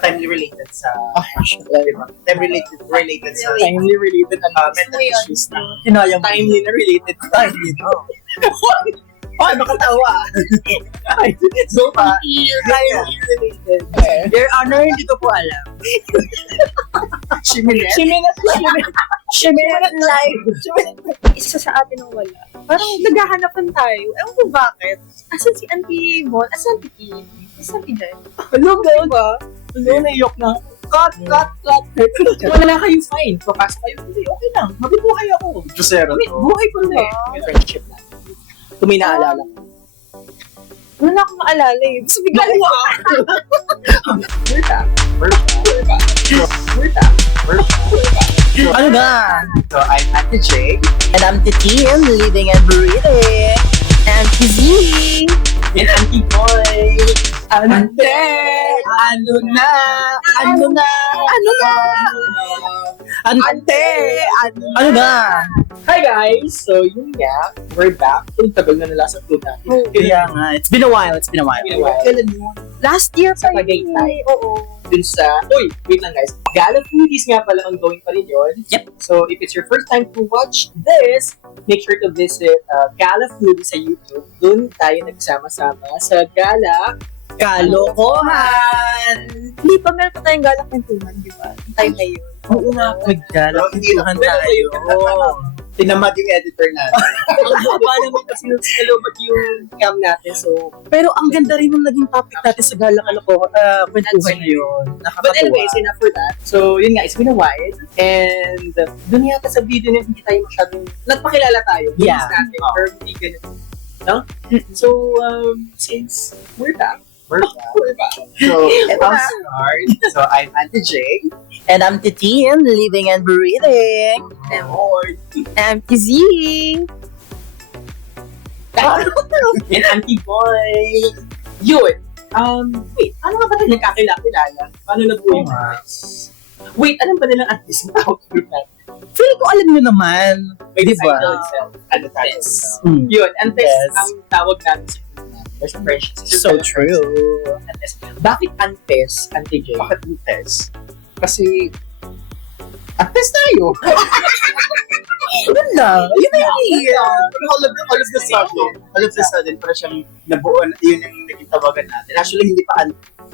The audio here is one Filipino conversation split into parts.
timely related sa, Diba? Timely related sa Timely related mental issues na. Hinayang Timely na related. Timely, no? Ay, makatawa. So, timely related. Your Honor, hindi ko po alam. Shiminet? Shiminat live. Isa sa atin ang wala. Parang naghahanapan tayo. Ewan ko bakit. Asan si Auntie Mon? Asan si Kim? Asan si Jen? Hello, diba? Hello, naiyok na. Cut. Wala kayong fine. Papas kayo. Hindi, okay lang. Mabubuhay ako. Josero to. Buhay ko na eh. May friendship na. Kung may naalala. Wala na akong maalala eh. Gusto bigla We're back. Ano na? So, I'm Ate Jake. And I'm Titin, living and breathing. And Kizzy. And Auntie Boy. Ante! Ano na? Ante! Ano na? Hi guys! So yun nga, we're back. Ang tagal na nila sa food natin. Kaya nga, it's been a while. Kailan yun? Last year Sa pa yun. Tagaytay. Oo. Dun sa, wait lang guys. Gala Foodies nga pala ongoing pa rin yun. Yep. So if it's your first time to watch this, make sure to visit Gala Foodies sa YouTube. Dun tayo nagsama-sama sa Gala Kalokohan! Hindi pa, meron pa tayong galak kwentuhan, di ba? Time na yun. Oo nga, Pero hindi lang tayo. Tinamad yung editor natin. Ang haba naman kasi nung sinalubad yung cam natin. So, pero ang ganda rin nung naging topic natin sa Gala Kalokohan. Kwentuhan na yun. But anyways, enough for that. So, yun nga, it's been a while. And dun yata sa video na hindi tayo masyadong nagpakilala tayo. Yeah. Natin, pero hindi ganun. No? So, since we're back, We're back. So, I'll start. So, I'm Ate Jake. and I'm Titin, living and breathing. I'm Kizzy. And Auntie Boy. Yun. Wait, ano nga ba tayo nagkakilala? Paano na buhay mo? Wait, alam ba nilang artist na out group natin? Feel ko alam nyo naman. May Diba? Ano tayo? Mm. Yun, Antes Yes. ang tawag namin sa group natin. There's friendship. So true. Antes. Bakit Antes, Auntie J? Bakit yung test? Kasi, test tayo. Yun lang. Yun na yun. All of the sudden, parang siyang nabuo, yun yung naging tawagan natin. Actually, hindi pa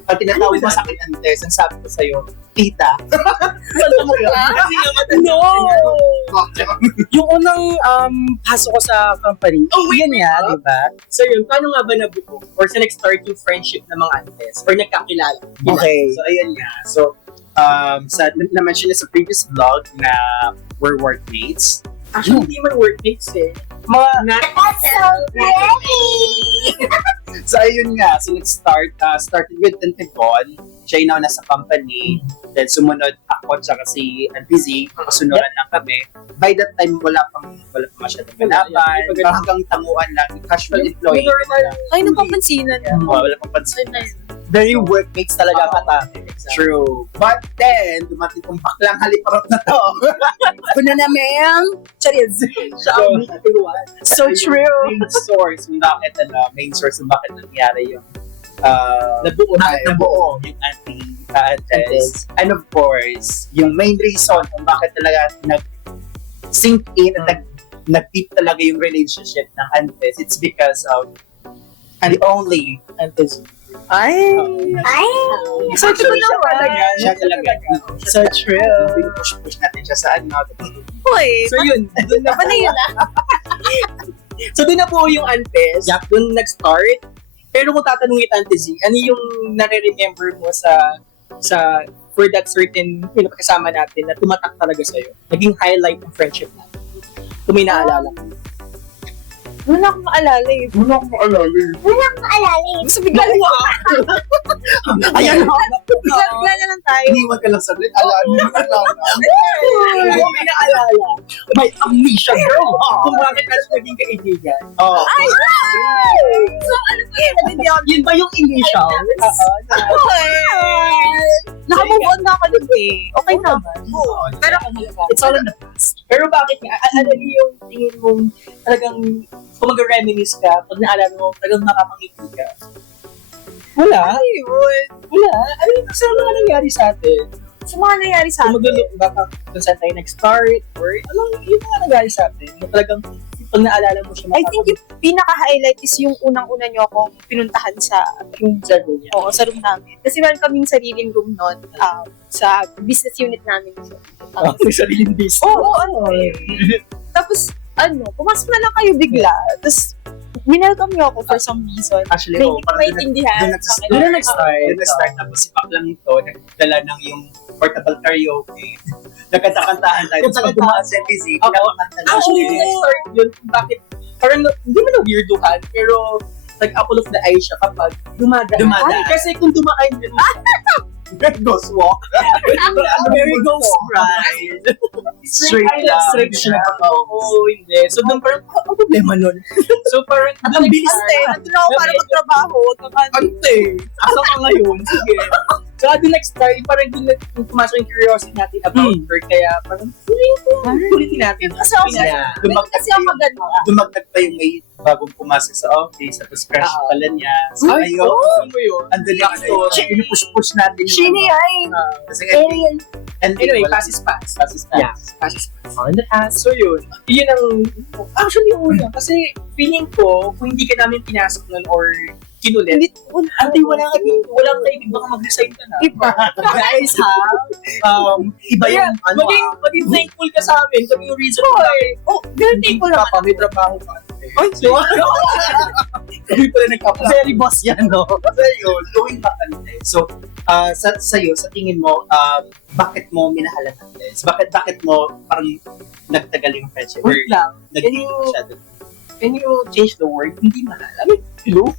pag tinatawag mo sa akin Antes, ang sabi ko sa'yo, tita. No! Yung unang pasok ko sa company, yun nga, di ba? So yun, paano nga ba nabuo? Or sa nag-start yung friendship ng mga Antes? Or nagkakilala? Okay. So, ayun nga. So, na-mention na sa previous vlog na we're workmates. Actually, hindi man workmates eh. Mga, ready! so, ayun nga. So, started with Tentibon. Siya yung nasa company. Then, sumunod ako tsaka si Busy. Kasunuran lang kami. By that time, wala pa masyadong ganapan. Hanggang tanguan lang. Casual employee. Ay, napapansinan. Wala pang pansin. Very workmates talaga kami. True. But then, dumating kong baklang haliparot na to. Kuna na, ma'am. Charis. So true. Main source kung bakit main source kung bakit nangyari yung nabuo yung Antes. And of course, yung main reason kung bakit talaga nag-sink in at nag-deep talaga yung relationship ng Antes, it's because of the only Antes. So true naman. Siya talaga. So true. Push natin siya sa Hoy, So yun, doon na ano yun So doon na po yung Antes, doon nag-start. Pero kung tatanungin kita, Auntie Z, ano yung nare-remember mo sa for that certain kasama natin na tumatak talaga sa'yo? Naging highlight ng friendship natin. Kung may naalala ko. Wala akong maalala eh. Gusto bigla Ayan na. Bigla na lang tayo. Iniwan ka lang saglit. Alala. Kung may naalala, may amnesia girl. Kung bakit natin naging kaibigan. Oh. Ay! So, ano ba yun? Hindi ako. Yun ba yung initial? Naka-move on na ako dun eh. Okay naman. Pero it's all in the past. Pero bakit nga? Ano yung tingin mong talagang kung mag-reminisce ka, pag naalala mo, talagang makapangiti ka? Wala. Ayun. Wala. Ano yung sa mga nangyari sa atin? Sa mga nangyari sa Kung atin. mag-look back kung saan tayo nag-start or anong yung mga nangyari sa atin. Na talagang pag naalala mo siya, I think yung pinaka-highlight is yung unang-una nyo akong pinuntahan sa yung sabi niya. Oo, sa room namin. Kasi meron kaming sariling room nun sa business unit namin. So, May sariling business. Oo. Tapos, pumasok na lang kayo bigla. Tapos, winelcome nyo ako for some reason. Actually, May oo, hindi ko parang maintindihan. doon na nag-start. Doon na-start. Tapos si Pak lang ito, nagdala ng yung portable karaoke. Nagkanta-kantahan tayo. Tapos pag dumaan sa MPZ, pinapakanta na Actually, siya. yung nag-start yun, kung bakit, parang hindi mo na weirduhan, pero nag-apple of the eye siya kapag dumadaan. Dumadaan. Ay, kasi kung dumaan yun, Ghost walk. very ghost ride. Straight lang. Straight siya. Oo, hindi. So, doon parang, ang problema nun? So, parang, Ang bilis Nandun ako para magtrabaho. Huwag kang Ante, asa ka ngayon? Sige. So, doon nag-start, parang doon pumasok yung curiosity natin about her. Kaya, parang, ulitin natin. Kasi ako kasi ako maganda. Dumagdag pa yung may bagong pumasok sa office. Tapos crush pala niya. So, Ay, ayun. ano mo yun? Andun yung pinupush-push natin yung Shini ay. Kasi ending. Anyway, wala. pass is pass. Pass is pass. Yeah, pass is pass. On the pass. So, yun. Yun ang, actually, yung una. Kasi, feeling ko, kung hindi ka namin pinasok nun or kinulit, Hindi, ante, walang kaibig, baka mag-resign ka na. Iba. Guys, ha? Iba yung ano maging thankful ka sa amin. Kami yung reason ko. Oh, very thankful naman. Papa, may trabaho ka. Ay, so, kami pala nagkapala. Very boss yan, no? So, yun, going back ante. So, sa'yo, sa tingin mo, bakit mo minahalan ang Les? Bakit mo parang nagtagal yung friendship? Or Wait lang. naging masyado? Can you change the word? Hindi mahal. I mean, hello?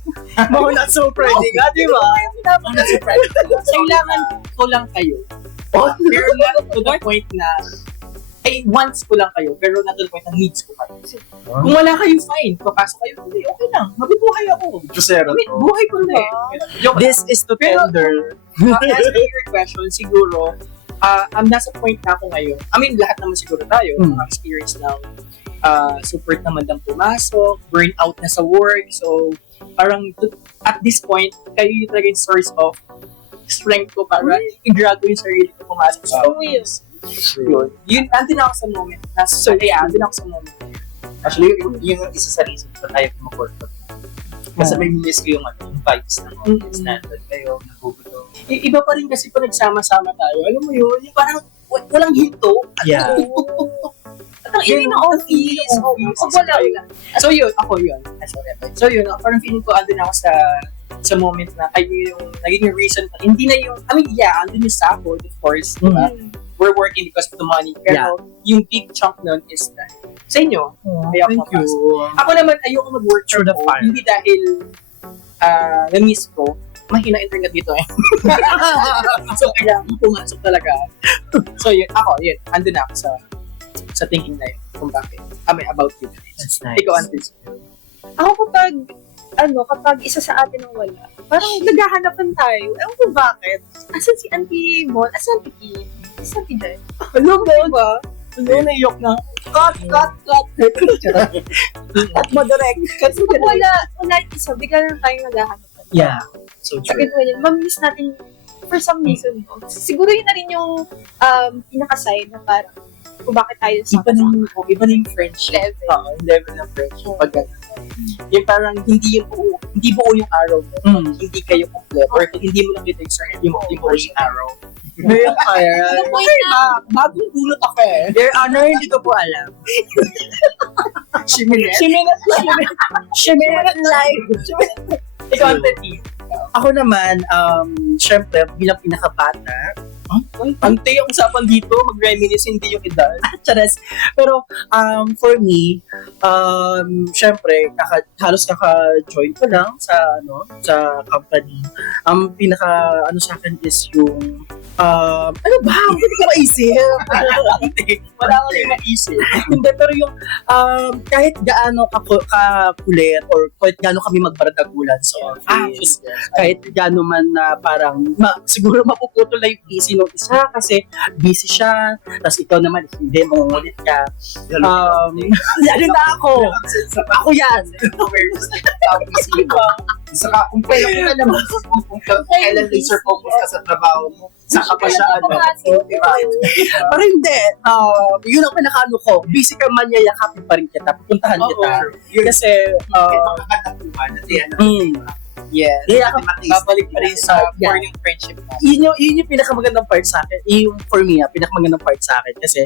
No, not so Friday ka, di ba? Ang nasa friend. Kailangan ko lang kayo. Pero not to the point na, once ko lang kayo, pero not to the point na needs ko kayo. Kung wala kayo, fine. Papasok kayo, hindi, okay lang. Mabubuhay ako. Josero I mean, to. buhay ko na eh. Joke lang. This is to Pero- tender. Answering your question, siguro, nasa point na ako ngayon. I mean, lahat naman siguro tayo, mga experience ng support naman ng pumasok, burnout na sa work. So, parang at this point, kayo yung talaga yung source of strength ko para i-grab ko yung sarili ko pumasok sa office. Yun. Yun, andun ako sa moment. Andun ako sa moment. Actually, yung isa sa reason pa tayo mag-work. Kasi may miss ko yung vibes ng office natin. Kayo, nagugulo. Iba pa rin kasi pa nagsama-sama tayo. Alam mo yun, yung parang walang hinto. Yeah. Ang ini ng office. Wala. So yun, ako yun. So yun, parang feeling ko andun ako sa moment na kayo yung naging reason. Hindi na yung, I mean, yeah, andun yung sahod, of course. Diba? We're working because of the money. Pero yung big chunk nun is na sa inyo. Kaya Thank you. Ako naman, ayoko mag-work Through the from home. fire. Hindi dahil na-miss ko. Mahina internet dito eh. So, kailangan pumasok talaga. So, yun. Ako, yun. Andun na ako sa thinking na yun. Kung bakit. About you guys. That's nice. Ikaw, Antis. Ako kapag isa sa atin ang wala, parang naghahanapan tayo. Ewan ko bakit. Asan si Auntie Mon? Asan si Kim? Asan si Jen? Alam mo, diba? Alam, naiyak na. Cut. At madirect. Kasi Pag wala yung isa, bigla lang tayong naghahanapan. Yeah. So Sa true. ganun yun, mamimiss natin for some reason. No? Siguro yun na rin yung pinaka-sign na parang kung bakit tayo iba na yung friendship. level. Oo, yung level ng friendship. Pag ganun. Yung parang hindi buo yung araw mo. Hindi kayo complete. Or hindi mo lang kita yung buong araw. Ngayon kaya, bagong bulot ako eh. Your Honor, hindi ko po alam. Shiminet live. Ikaw ang tati. Ako naman, syempre, bilang pinakabata, Ante yung usapan dito, mag-reminisce, hindi yung edad. Charas. Pero, for me, syempre, halos kaka-join ko lang sa company. Ang pinaka, sa akin is yung, ano ba? Hindi ko maisip. Wala ko rin maisip. Hindi, pero yung, kahit gaano kakulit or kahit gaano kami magbaradagulan sa office, kahit gaano man na parang, siguro mapuputol na yung busy nung isa kasi busy siya, tapos ikaw naman, hindi, mangungulit ka. Lalo na ako. Ako yan. Diba? Saka kung kailan ka naman, kung kailan laser focus ka sa trabaho mo, saka pa siya diba? Pero hindi, yun ang pinakaano ko. Busy ka man, yayakapin pa rin kita. Pupuntahan kita. Kasi, Makakatapuan at yan. Yes. yayakap Babalik pa rin sa Yeah. for yung friendship na. yun yung pinakamagandang part sa akin. Yung for me, pinakamagandang part sa akin. Kasi,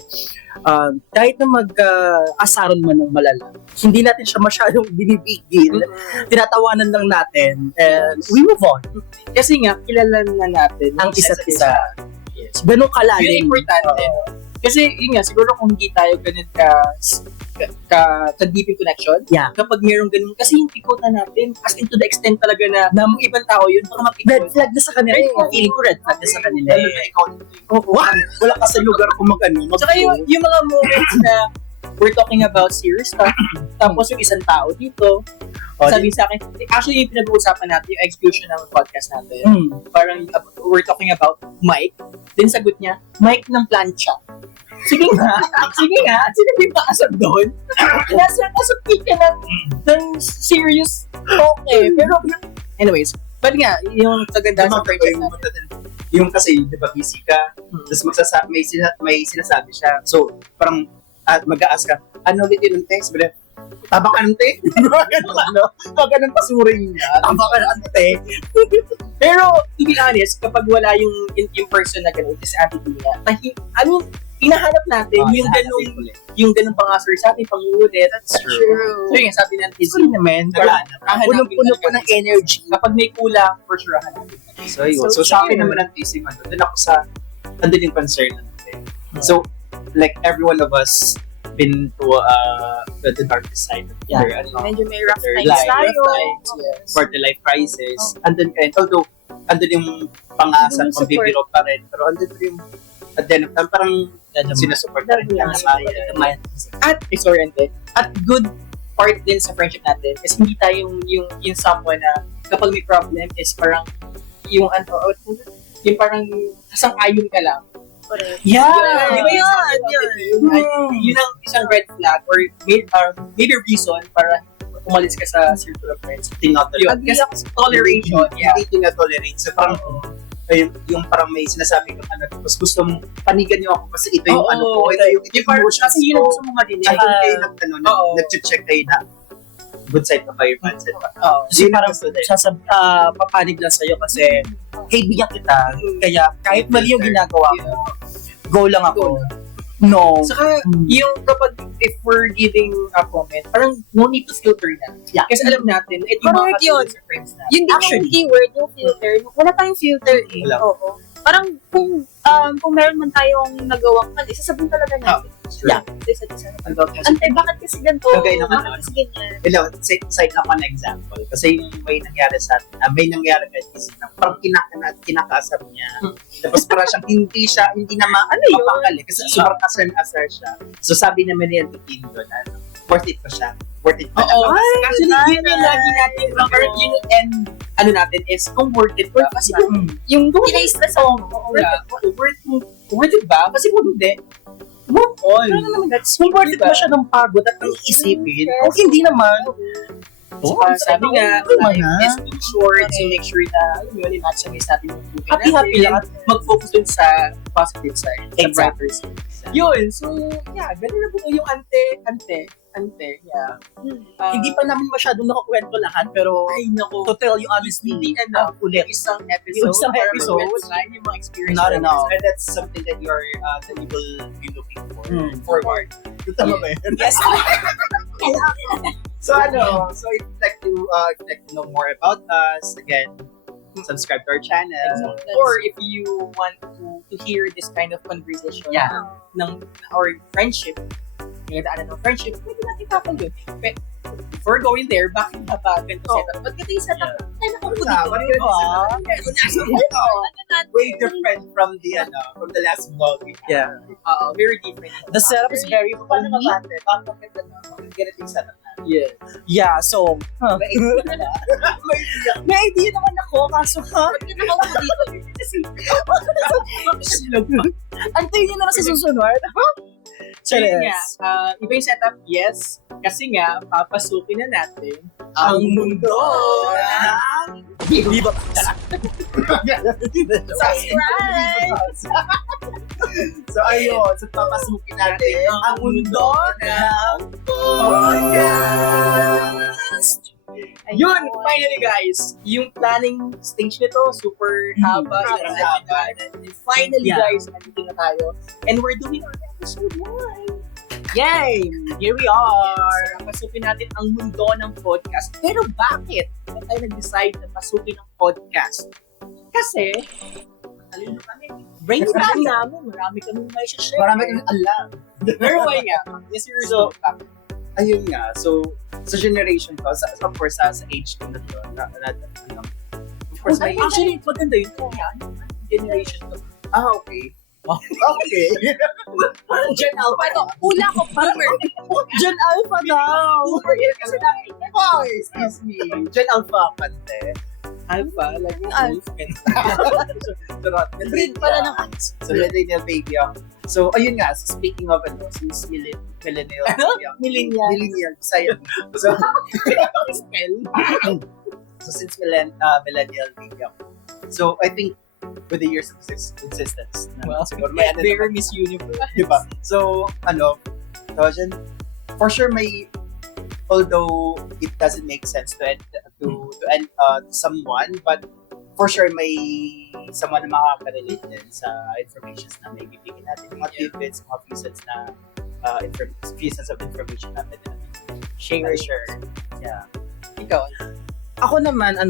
kahit na mag-asaron man ng malala, hindi natin siya masyadong binibigil. Tinatawanan lang natin and we move on. Kasi nga, kilala na natin Ang isa't isa. Yes. Ganun Yun kalalim. yung importante. Kasi yun nga, siguro kung hindi tayo ganun ka deep in connection, Yeah. kapag mayroong ganun, kasi yung pikot na natin, as in to the extent talaga na yung ibang tao yun, baka mapikot. Red flag na sa kanila. Feeling ko red flag na sa kanila. Lalo na ikaw, wala ka sa lugar kung mag-ano. Tsaka yung mga moments na we're talking about serious stuff, tapos yung isang tao dito, sabi sa akin, actually yung pinag-uusapan natin, yung execution ng podcast natin, parang we're talking about Mike, din sagot niya, Mike ng plancha. Sige nga, sino ba yung kaasab doon? Nasa peak ka ng serious talk eh. Pero, anyways, but nga, yung kagandahan sa friendship natin. Yung kasi, di ba, busy ka, tapos may sinasabi siya. So, parang mag-a-ask ka, ano ulit yun ng text? Taba ka ng te? Taba ng pasuring niya. Taba ka ng te? Pero, to be honest, kapag wala yung person na gano'n, is attitude niya, hinahanap natin yung ganung pangasar sa atin, pangulit. That's true. So yun, sabi natin, Kasi naman, punong-puno po ng energy. Kapag may kulang, for sure, hanapin natin. So, yun. So, sa akin naman ang teasing, doon ako sa, andun yung concern natin. So, like, every one of us been to the darkest side of Yeah. their, Medyo may rough their times life, tayo. for the life crisis. Andun kayo, although, andun yung pangasan, Yung support. pambibiro pa rin, pero andun yung, at the end of time, parang sinusupport pa rin yung kasaya. At good part din sa friendship natin is hindi tayo yung someone na kapag may problem is parang yung parang sasang-ayon ka lang. Correct. Yeah! Di ba yun ang isang red flag or maybe reason para umalis ka sa circle of friends. Tinotolerate. Yun, kasi toleration, yeah. Hindi tinotolerate. So, parang, yung parang may sinasabi kang tapos gusto mong panigan niyo ako kasi ito yung ko, ito yung emotions kasi yun ang gusto mo marinig. Tsaka kayo nag-check kayo na good side pa kayo, bad side pa. Kasi parang papanig lang sa'yo kasi kaibigan kita. Kaya kahit mali yung ginagawa ko, go lang ako. No. Saka, yung kapag, if we're giving a comment, parang no need to filter na. Yeah. Kasi alam natin, ito yung mga Correct yun. sa friends na. Yun din yung keyword, yung filter. Wala tayong filter eh. Wala. Oo. Parang kung meron man tayong nagawang mali, sasabihin talaga natin. Yeah. Isa. Ante, bakit kasi ganito? Okay naman. Bakit kasi ganyan? Hello, cite ako na example. Kasi yung may nangyari sa atin, may nangyari kay Tizzy na parang kinakasap niya. Tapos parang siyang hindi na mapakali. Kasi sobrang asar siya. So sabi naman niya to Tim doon, worth it pa siya. Worth it pa Oo. naman. Actually, yun yung lagi natin, parang yung end, natin is kung worth it ba? Kasi Yung kina-stress ako. worth it ba? Kasi kung hindi, move on. Kung worth it ba siya ng pagod at ng isipin? O hindi naman. Sabi nga, naman life is too short, so make sure na, i-maximize natin yung buhay Happy lang. at mag-focus dun sa positive side, sa Exactly. brighter side. Yun, so, yeah, ganun na po yung ante, yeah. Hindi pa namin masyadong nakakwento lahat, pero Ay, naku. to tell you honestly, Hindi ulit. isang episode, Yung isang para episode, mag-explain yung mga experience. not enough. And that's something that you will be looking forward. Tama ba yun? Yes. So if you'd like to know more about us, again, subscribe to our channel. Or if you want to hear this kind of conversation ng or friendship, yung daanan ng friendship, pwede natin papagod. Before going there, bakit ba ganito setup? Ba't ganito yung setup? Ay, naku, Way different from the last vlog. Yeah. very different. The setup is very Paano funny. mabate? Bakit ganito yung setup natin? Yeah. Yeah, so, may idea naman ako, kaso antayin nyo na lang sa susunod. So yun nga, iba yung setup, yes. Kasi nga, papasukin na natin ang mundo ng Viva Max. Subscribe! So ayun, so papasukin natin ang mundo ng podcast. Yun, finally guys, yung planning stage nito, super haba. And finally guys, nandito na tayo. And we're doing our episode 1. Yay! Here we are! Pasukin natin ang mundo ng podcast. Pero bakit tayo nag-decide na pasukin ang podcast? Kasi, talino kami. Brain time namin. Marami kami may share. Marami kang alam. Pero why nga? Yes, you're so Ayun nga, so sa generation ko, of course sa age ko na to, of course may Actually, maganda yun. Yan, generation ko. okay. Okay. Gen Alpha. Ito, ula ko, boomer. Gen Alpha daw. Kasi oh, excuse me. Gen Alpha kante. Alpha, like Yung wolf. Breed pala ng So millennial baby ako. So ayun nga, so speaking of since millennial baby ako. Millennial, Bisaya. So Spell. so since millennial baby ako. So I think with the years of existence. Well, siguro may very Miss Universe. diba? So, for sure may, although it doesn't make sense to end someone, but for sure may someone na makaka-relate din sa information na may bibigyan natin, mga tidbits, mga pieces of information na pwede natin share. Yeah. Ikaw, Ako naman,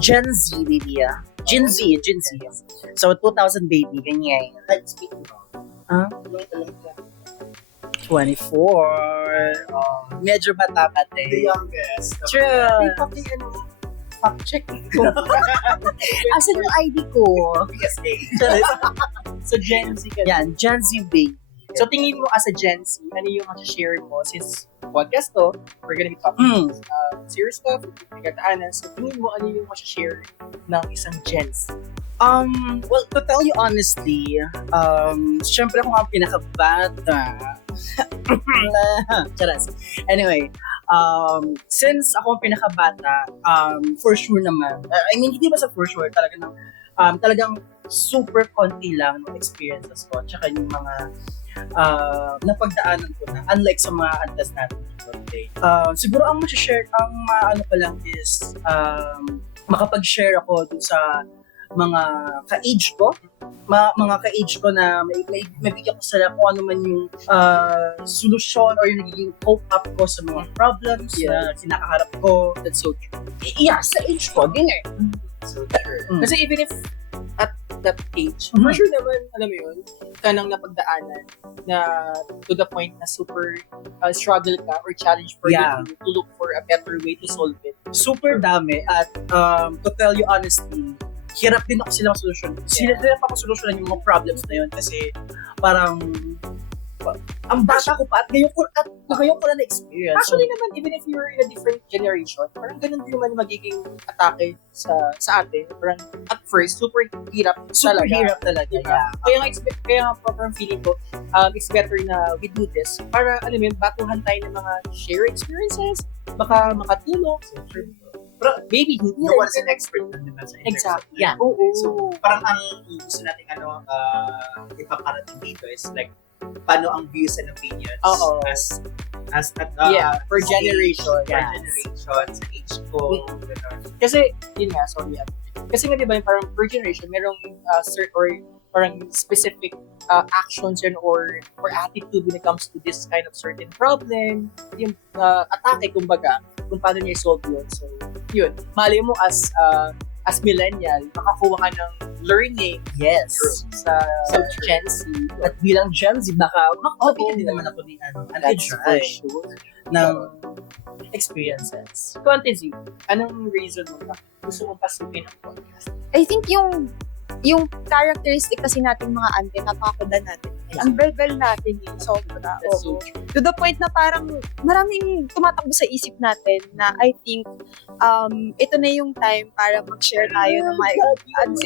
Gen Z, baby, Gen Z. So, 2000 baby, ganyan. Like, speaking of, Huh? 24. Medyo bata pa the din. youngest. True. fact check. Asan yung ID ko? PSA. So, Gen Z ka. Yan, Gen Z baby. So, tingin mo as a Gen Z, ano yung share mo? Since podcast to, we're gonna be talking serious stuff, pagkataanan. So, tingin mo ano yung share ng isang Gen Z? Well, to tell you honestly, syempre ako ang pinakabata. Charas. Anyway, since ako ang pinakabata, for sure naman, hindi ba sa for sure, talagang super konti lang ng experiences ko, tsaka yung mga napagdaanan ko na, unlike sa mga antas natin today. Siguro ang maano ko lang is, makapag-share ako dun sa mga ka-age ko, mga ka-age ko na may bigyan ko sila kung ano man yung solusyon or yung nagiging cope up ko sa mga problems na kinakaharap ko. That's so true. Yeah, sa age ko, ganyan. So, true. Kasi even if at that age, for sure naman, alam mo yun, kanang napagdaanan na to the point na super struggle ka or challenge for you to look for a better way to solve it. Super dami at to tell you honestly, hirap din ako silang solusyon. Hirap ako solusyonan yung mga problems na yun kasi parang ang bata ko pa at ngayon ko na na-experience. Actually naman, even if you're in a different generation, parang ganun din naman magiging atake sa atin. Parang at first, super hirap Super talaga. hirap talaga. Diba? Yeah. Kaya nga parang feeling ko, it's better na we do this para, alam mo yun, batuhan tayo ng mga share experiences, baka makatulong. Pero Maybe, no one is an expert na diba sa internet. Exactly. Yeah. Oo. So, parang ang gusto natin ipaparating dito is like, paano ang views and opinions Oo. as per generation. Per generation, sa age ko, gano'n. Kasi, yun nga, sorry. Kasi nga, di ba, yung parang per generation, merong or parang specific actions yun or attitude when it comes to this kind of certain problem. Yung atake, kumbaga, kung paano niya i-solve yun. So, yun. Mali mo as millennial, makakuha ka ng learning Yes. sa Gen Z. At bilang Gen Z, makakabigyan din naman ako ni That's for try sure. ng experiences. Conte Z, anong reason mo na gusto mong pasukin ang podcast? I think yung characteristic kasi nating mga ante, napakakuda natin. Ang bel-bel natin yun, sobra. That's Oo. so true. To the point na parang maraming tumatakbo sa isip natin na I think ito na yung time para mag-share tayo ng mga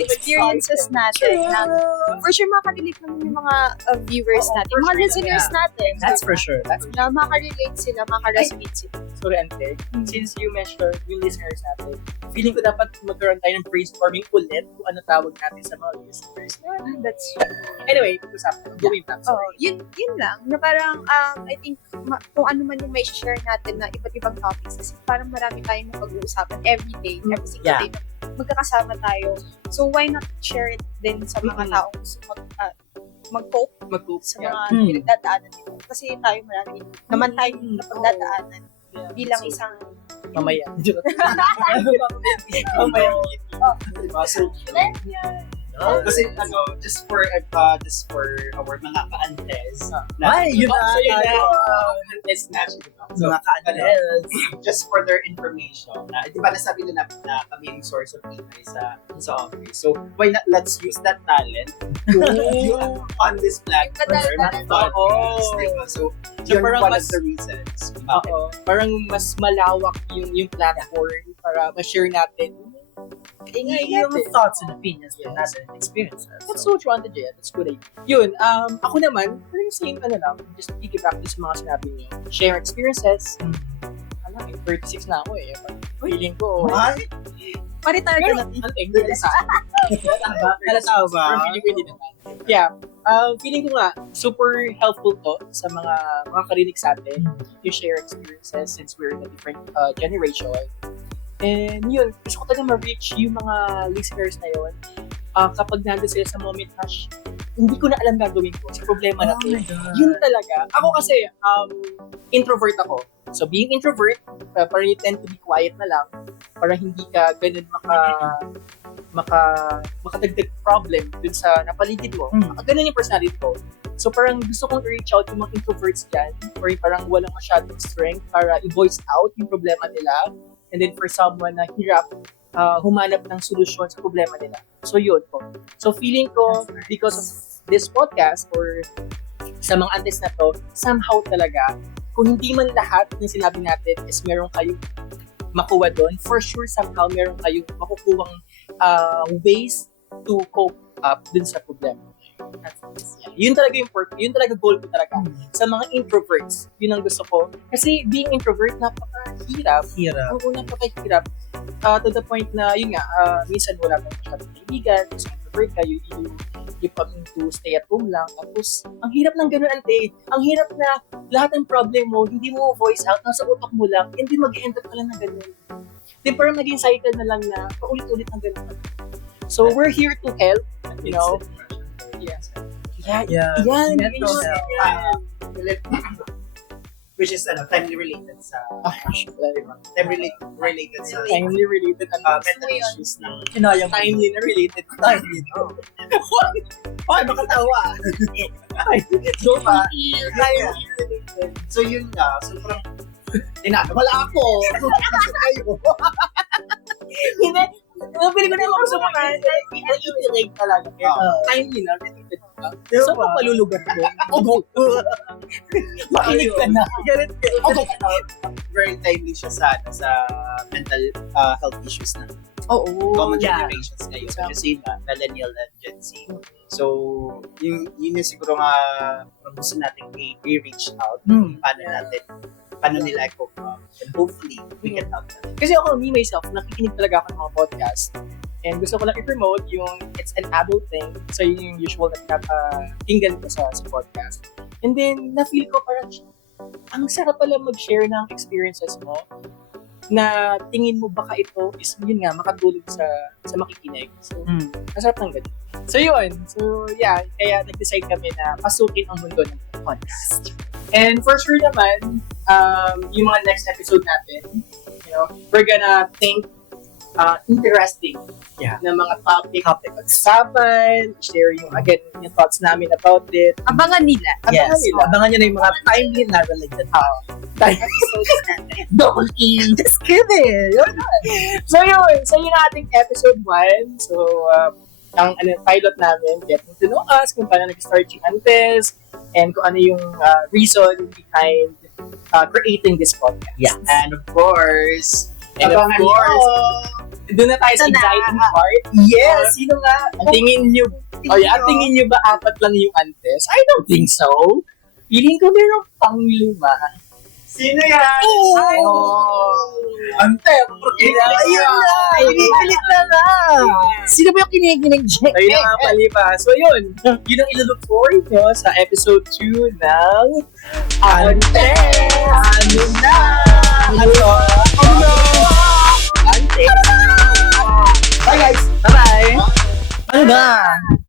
experiences natin. Na, for sure, makarelate naman yung mga viewers natin, mga listeners natin. That's for sure. That's Na makarelate sila, makaresonate sila. Sorry, Ante. Since you mentioned yung listeners natin, feeling ko dapat magkaroon tayo ng brainstorming ulit kung ano tawag natin sa mga listeners. That's Anyway, pag-usapan. Going back. Oh, yun lang. Na parang, I think, kung ano man yung may share natin na iba't ibang topics, kasi parang marami tayong napag-uusapan every day, every single Yeah. day na magkakasama tayo. So, why not share it din sa mga taong gusto mag-cope Mag-cope. sa Yeah. mga pinagdadaanan nito. Kasi tayo marami naman tayong napagdadaanan bilang So, isang mamaya. Mamaya. Diba? So, Kasi just for our mga ka-antes. Ay, yun na. so yun na. Let's snatch it. So, Mga ka-adels. just for their information, di ba nasabi na kami yung source of income sa office. So, why not let's use that talent on this platform. Talent. Podcast, diba? So, yun parang one of mas- the reasons. Oo. Parang mas malawak yung platform para ma-share natin Yung thoughts and opinions din natin, experiences. That's so true, Ante Jet. That's good idea. Yun, ako naman, parang same, just piggyback din sa mga sinabi niyo. Share experiences. Alam, 36 na ako eh. Feeling ko. Ay, Pare-target Pero, natin. Ante, halata. Halata ba? Pero feeling ko hindi naman. Yeah. Feeling ko nga, super helpful to sa mga karinig sa atin. You share experiences since we're in a different generation. And yun, gusto ko talaga ma-reach yung mga listeners na yun. Kapag nandun sila sa moment na hindi ko na alam gagawin ko sa problema na to. Yun talaga. Ako kasi, introvert ako. So, being introvert, parang you tend to be quiet na lang para hindi ka ganun makadagdag problem dun sa napaligid mo. Ganun yung personality ko. So, parang gusto kong i-reach out yung mga introverts dyan or yung parang walang masyadong strength para i-voice out yung problema nila. And then for someone na hirap humanap ng solusyon sa problema nila. So yun po. So feeling ko, because of this podcast or sa mga antes na to, somehow talaga, kung hindi man lahat ng sinabi natin is meron kayong makuha doon, for sure somehow meron kayong makukuhang ways to cope up dun sa problema. Yun talaga yung yun talaga goal ko talaga sa mga introverts. Yun ang gusto ko. Kasi being introvert, napakahirap. Oo, napakahirap. To the point na, yun nga, minsan wala kang masyadong kaibigan. Kasi introvert ka, you come to stay at home lang. Tapos, ang hirap ng ganun, Ante. Ang hirap na lahat ng problem mo, hindi mo voice out, nasa utak mo lang, and then mag-end up ka lang na ganun. Then parang naging cycle na lang na paulit-ulit ng ganun. So, we're here to help, you know. Yes. Yan. Mental health. which is timely related sa timely related sa Timely related mental issues ng Kinayang timely na related. timely. Ay, makatawa. So, Timely related. So yun nga, so parang Wala ako. Kayo. Hindi. Pili ko na lang sa mga i-relate talaga. Timely na related ka. Saan ka palulugar mo? Makinig ka na. very timely siya sa mental health issues na Oo. common Yeah. generations ngayon. So, kasi millennial and Gen Z. So, yun yung siguro nga gusto natin i-reach out. Paano nila i-cope up. And hopefully, we can help them. Kasi ako, me myself, nakikinig talaga ako ng mga podcast. And gusto ko lang i-promote yung it's an adult thing. So, yun yung usual na pinapakinggan ko sa podcast. And then, na-feel ko parang, ang sarap pala mag-share ng experiences mo na tingin mo baka ito is, yun nga, makatulog sa makikinig. So, masarap ng ganun. So, yun. So, yeah. Kaya nag-decide kami na pasukin ang mundo ng podcast. And for sure naman, yung mga next episode natin, you know, we're gonna think interesting na mga topic pag-usapan, share yung, again, yung thoughts namin about it. Abangan nila. Yes. Abangan nyo na yung mga timely na related Episodes natin. double kill. Just kidding. So yun ang ating episode 1. So, ang pilot namin, Getting to Know Us, kung paano nag-start yung Antes, and kung ano yung reason behind creating this podcast. Yeah. And of course, And of abangan course, nyo. doon na tayo sa Ito na. exciting part. Yes! Sino nga? Ang tingin nyo, tingin nyo ba apat lang yung Antes? I don't think so. Feeling ko meron pang 5. Sino yan? Ante, Ayun na! Kinikilig na nga! Sino ba yung kinikilig, Jack? Ayun na nga paliba. So yun, yun ang ilo-look forward nyo sa episode 2 ng Ante! Ano na? Ano na? Ante! Bye guys! Bye-bye! Ano na?